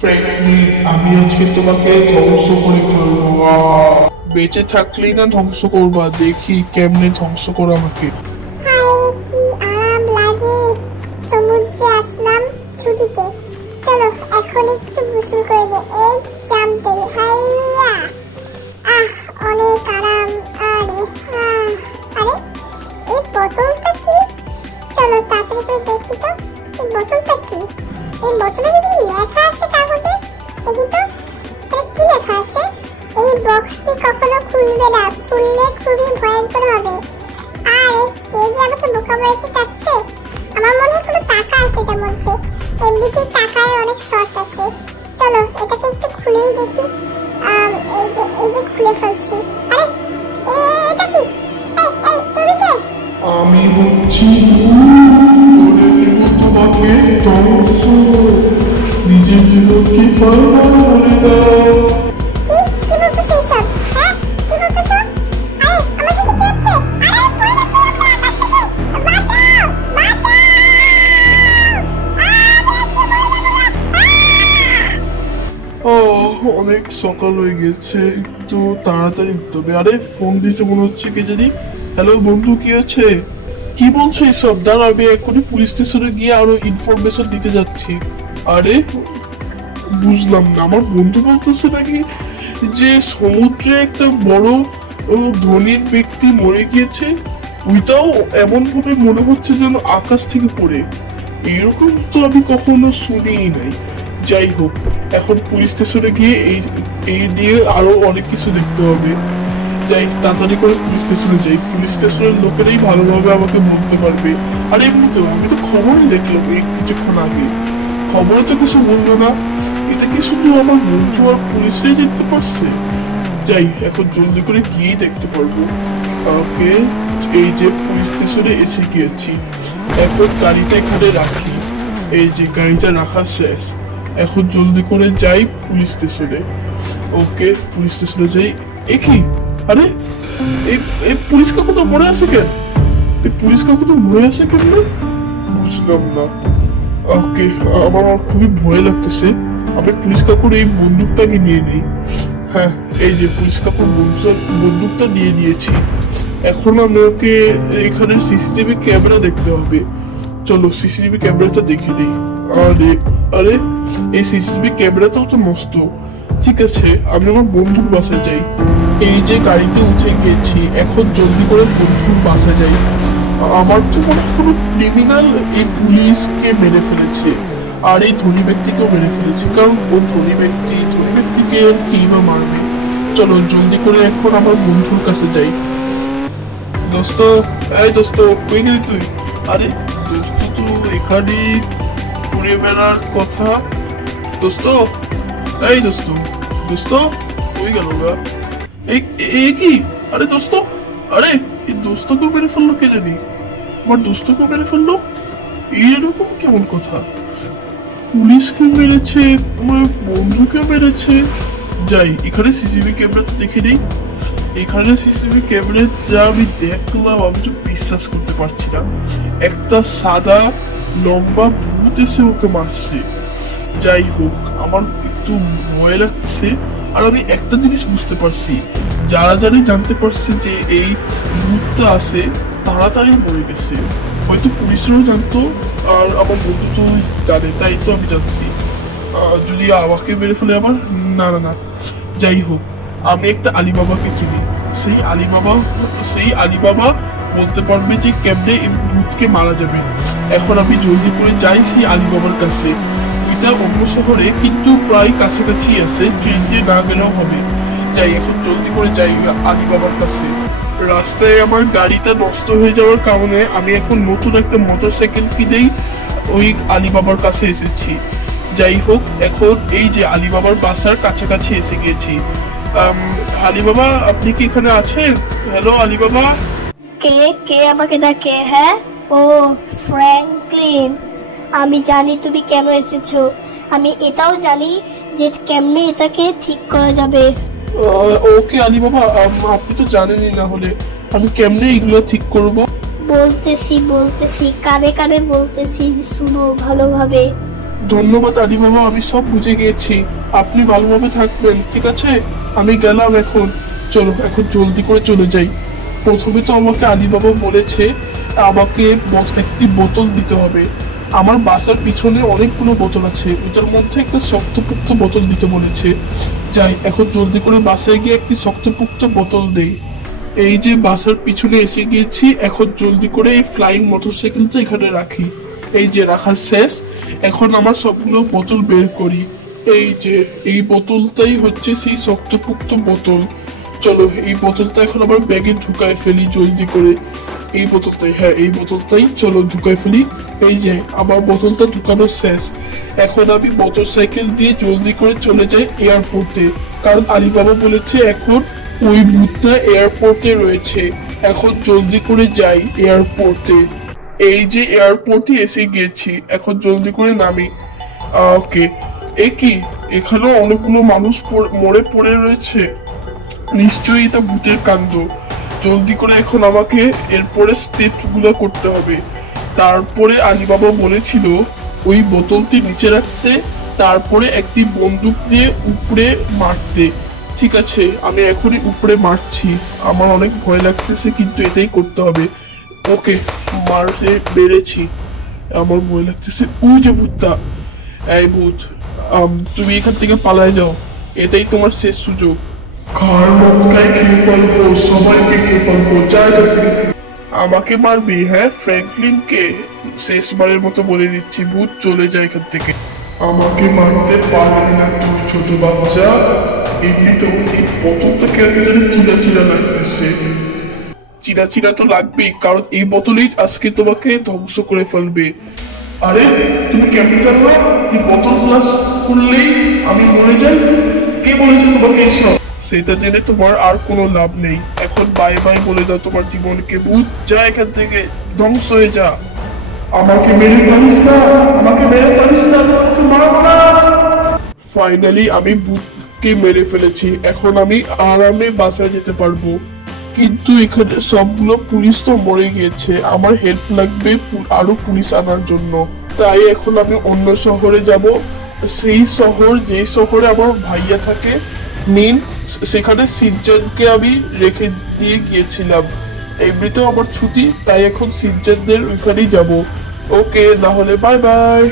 Frankly, আমি আজকে তোমাকে ধ্বংস করে ফেলবো। বেঁচে থাকলেই না ধ্বংস করবা, দেখি কেমনে ধ্বংস করো আমাকে। হায় কি আরাম লাগে, সমুদ্রে আসলাম ছুটিতে। চলো এখন একটু গোসল করে দে, এই জামতে হাইয়া। অনেক আরাম। আরে আরে এই বোতলটা কি? চলো তাড়াতাড়ি করে দেখি তো এই বোতলটা কি। এই বোতলে কিছু লেখা আছে কাগজে, দেখি তো এটা কি লেখা আছে। এই বক্সটি কখনো খুলবে না, খুললে খুবই ভয়ঙ্কর হবে। আর কে যে আমাকে বোকা বানাতে চাচ্ছে। আমার মনে হয় কোনো টাকা আছে এটার মধ্যে, এমনিতেই টাকায় অনেক শর্ট আছে। চলো এটাকে একটু খুলেই দেখি। এই যে খুলে ফেলছি। আরে এটা কি? এই তুমি কে? আমি হচ্ছি করে দেব তোমাকে ধ্বংস, নিজের জীবনকে পায়না করে দাও। কি বলতেছিস সব? হ্যাঁ কি বলতেছ? আরে আমার সাথে কি হচ্ছে? আরে পড়ে যাচ্ছি আমরা আকাশ থেকে, বাঁচাও বাঁচাও। অনেক সকাল হয়ে গেছে, একটু তাড়াতাড়ি তবে। আরে ফোন দিছে মনে হচ্ছে কে জানি। হ্যালো বন্ধু, কি আছে? কি বলছো এসব? দাঁড়া, আমি এখনই পুলিশ স্টেশনে গিয়ে আরো ইনফরমেশন দিতে যাচ্ছি। আরে বুঝলাম না, আমার বন্ধু বলতেছে নাকি যে সমুদ্রে একটা বড় ধনীর ব্যক্তি মরে গিয়েছে, ওইটাও এমন ভাবে মনে হচ্ছে যেন আকাশ থেকে পড়ে। এরকম তো আমি কখনো শুনিই নাই। যাই হোক, এখন পুলিশ স্টেশনে গিয়ে এই নিয়ে আরো অনেক কিছু দেখতে হবে। যাই তাড়াতাড়ি করে পুলিশ স্টেশনে যাই, পুলিশ স্টেশনের লোকেরাই ভালোভাবে আমাকে বলতে পারবে। আর এমনিতেও আমি তো খবরই দেখলাম এই কিছুক্ষণ আগে, খবরে তো কিছু বললো না। এটা কি শুধু আমার বন্ধু আর পুলিশরাই দেখতে পারছে? যাই এখন জলদি করে গিয়েই দেখতে পারবো। ওকে, এই যে পুলিশ স্টেশনে এসে গিয়েছি, এখন গাড়িটা এখানে রাখি। এই যে গাড়িটা রাখা শেষ, এখন জলদি করে যাই পুলিশ স্টেশনে। ওকে পুলিশ স্টেশনে যাই। একই আরে এই পুলিশ কাকু তো মরে আছে কেন? এই পুলিশ কাকু তো মরে আছে কেন? বুঝলাম না। ওকে, আমার খুবই ভয় লাগতেছে। আমি পুলিশ কাকুর এই বন্দুকটাকে নিয়ে নেই। হ্যাঁ, এই যে পুলিশ কাকুর বন্দুকটা নিয়ে নিয়েছি। এখন আমি ওকে এখানে সিসিটিভি ক্যামেরা দেখতে হবে। চলো সিসিটিভি ক্যামেরাটা দেখে দিই। আরে আরে এই সিসিটিভি ক্যামেরাটাও তো নষ্ট। ঠিক আছে, আমি আমার বন্ধুর বাসায় যাই। এই যে গাড়িতে উঠে গিয়েছি, এখন জলদি করে বন্ধুর বাসায় যাই। আমার তো মনে হয় কোনো ক্রিমিনাল এই পুলিশকে মেরে ফেলেছে, আর এই ধনী ব্যক্তিকেও মেরে ফেলেছে। কারণ ও ধনী ব্যক্তিকে কি বা মারবে। চলো জলদি করে এখন আমার বন্ধুর কাছে যাই। দোস্ত, এই দোস্ত কই গেলি তুই? আরে দোস্ত তো এখানে ঘুরে বেড়ার কথা। দোস্ত, এই দোস্ত, দোস্ত কই গেল গা? এই কি? আরে দোস্ত, আরে এই দোস্তকেও মেরে ফেললো কে জানি। আমার দোস্তকেও মেরে ফেললো, এইরকম কেমন কথা? পুলিশকে মেরেছে, আমার বন্ধুকে মেরেছে। যাই এখানে সিসিটিভি ক্যামেরাতে দেখে নেই। এখানে সিসিটিভি ক্যামেরা যা আমি দেখলাম, আমি তো বিশ্বাস করতে পারছি না। একটা সাদা লম্বা ভূত এসে ওকে মারছে। যাই হোক, আমার একটু ভয় লাগছে। আর আমি একটা জিনিস বুঝতে পারছি, যারা জানতে পারছে যে এই ভূতটা আছে, তাড়াতাড়ি মরে গেছে। হয়তো পুলিশরাও জানতো, আর আমার বন্ধু তো জানে, তাই তো আমি জানছি। যদি আমাকে মেরে ফেলে আবার, না না না। যাই হোক, আমি একটা আলিবাবাকে চিনি। সেই আলিবাবা বলতে পারবে যে কেমনে এই ভূতকে মারা যাবে। এখন আমি জলদি করে যাই সেই আলিবাবার কাছে। ওইটা অন্য শহরে, কিন্তু প্রায় কাছাকাছি আছে, ট্রেন দিয়ে না গেলেও হবে। যাই এখন জলদি করে যাই আলিবাবার কাছে। রাস্তায় আমার গাড়িটা নষ্ট হয়ে যাওয়ার কারণে আমি এখন নতুন একটা মোটরসাইকেল কিনেই ওই আলিবাবার কাছে এসেছি। যাই হোক, এখন এই যে আলিবাবার বাসার কাছাকাছি এসে গেছি। আলিবাবা, আপনি কি এখানে আছেন? Hello Alibaba. কে কে আমাকে ডাকে? হ্যাঁ, ও ফ্র্যাঙ্কলিন, আমি জানি তুমি কেন এসেছো। আমি এটাও জানি যে কেমনে এটাকে ঠিক করা যাবে। ওকে আলিবাবা, আপনি তো জানেনই, না হলে আমি কেমনে এগুলো ঠিক করব? বলতেছি কানে কানে বলতেছি, শুনো ভালোভাবে। ধন্যবাদ আলী বাবা, আমি সব বুঝে গিয়েছি। আপনি ভালোভাবে থাকবেন, ঠিক আছে? আমি গেলাম এখন। চলো এখন জলদি করে চলে যাই। প্রথমে তো আমাকে আলী বাবা বলেছে আমাকে একটি বোতল দিতে হবে। আমার বাসার পিছনে অনেকগুলো বোতল আছে, ওটার মধ্যে একটা শক্তপোক্ত বোতল দিতে বলেছে। যাই এখন জলদি করে বাসায় গিয়ে একটি শক্তপোক্ত বোতল দেই। এই যে বাসার পিছনে এসে গিয়েছি, এখন জলদি করে এই ফ্লাইং মোটরসাইকেলটা এখানে রাখি। এই যে রাখা শেষ। এখন আমার সবগুলো বোতল বের করি। এই যে এই বোতলটাই হচ্ছে সেই শক্তপোক্ত বোতল। চলো এই বোতলটা এখন আবার ব্যাগে ঢুকায় ফেলি জলদি করে। এই বোতলটাই, হ্যাঁ এই বোতলটাই, চলো ঢুকায় ফেলি। এই যে আমার বোতলটা ঢুকানো শেষ। এখন আমি মোটরসাইকেল দিয়ে জলদি করে চলে যাই এয়ারপোর্টে, কারণ আলিবাবা বলেছে এখন ওই ভূতটা এয়ারপোর্টে রয়েছে। এখন জলদি করে যাই এয়ারপোর্টে। এই যে এয়ারপোর্টে এসে গিয়েছি, এখন জলদি করে নামি। ওকে, এ কি এখানেও অনেকগুলো মানুষ মরে পড়ে রয়েছে, নিশ্চয়ই এটা ভূতের কাণ্ড। জলদি করে এখন আমাকে এরপরে স্টেপ গুলো করতে হবে। তারপরে আলিবাবা বলেছিল ওই বোতলটি নিচে রাখতে, তারপরে একটি বন্দুক দিয়ে উপরে মারতে। ঠিক আছে, আমি এখনই উপরে মারছি। আমার অনেক ভয় লাগতেছে, কিন্তু এটাই করতে হবে। ওকে, মারতে বেড়েছি। আমার ভয় লাগতেছে। ও যে ভূতটা, এই ভূত, তুমি এখান থেকে পালায় যাও, এটাই তোমার শেষ সুযোগ। কার মতকায় খেয়ে ফেলবো, সবাইকে খেয়ে ফেলবো, যাই আমাকে মারবি? হ্যাঁ, ফ্র্যাঙ্কলিনকে শেষবারের মতো বলে দিচ্ছি, ভূত চলে যায় এখান থেকে। আমাকে মারতে পারবি না তুই ছোট বাচ্চা। এমনিতেও এই বোতলটাকে আমি যেন চিনা চিনা লাগতেছে। চিনা চিনা তো লাগবেই, কারণ এই বোতলই আজকে তোমাকে ধ্বংস করে ফেলবে। আরে তুমি কেমন জানো তুই বোতল গ্লাস খুললেই আমি মরে যাই? কে বলেছে তোমাকে এসব? সেটা জেনে তোমার আর কোনো লাভ নেই। এখন বাই বাই বলে দাও তোমার জীবনকে। ভূত যা এখান থেকে, ধ্বংস হয়ে যা। আমাকে মেরে ফেলিস না, আমাকে মেরে ফেলিস না, তোমাকে মারবো না। ফাইনালি আমি ভূতকে মেরে ফেলেছি। এখন আমি আরামে বাসায় যেতে পারবো। কিন্তু এখানে সবগুলো পুলিশ তো মরে গিয়েছে, আমার হেল্প লাগবে আরো পুলিশ আনার জন্য। তাই এখন আমি অন্য শহরে যাব, সেই শহর যে শহরে আমার ভাইয়া থাকে মেন, সেখানে সিজ্জানকে আমি রেখে দিয়ে গিয়েছিলাম। এমনিতেও আমার ছুটি, তাই এখন সিজ্জানদের ওইখানেই যাব। ওকে, না হলে বাই বাই।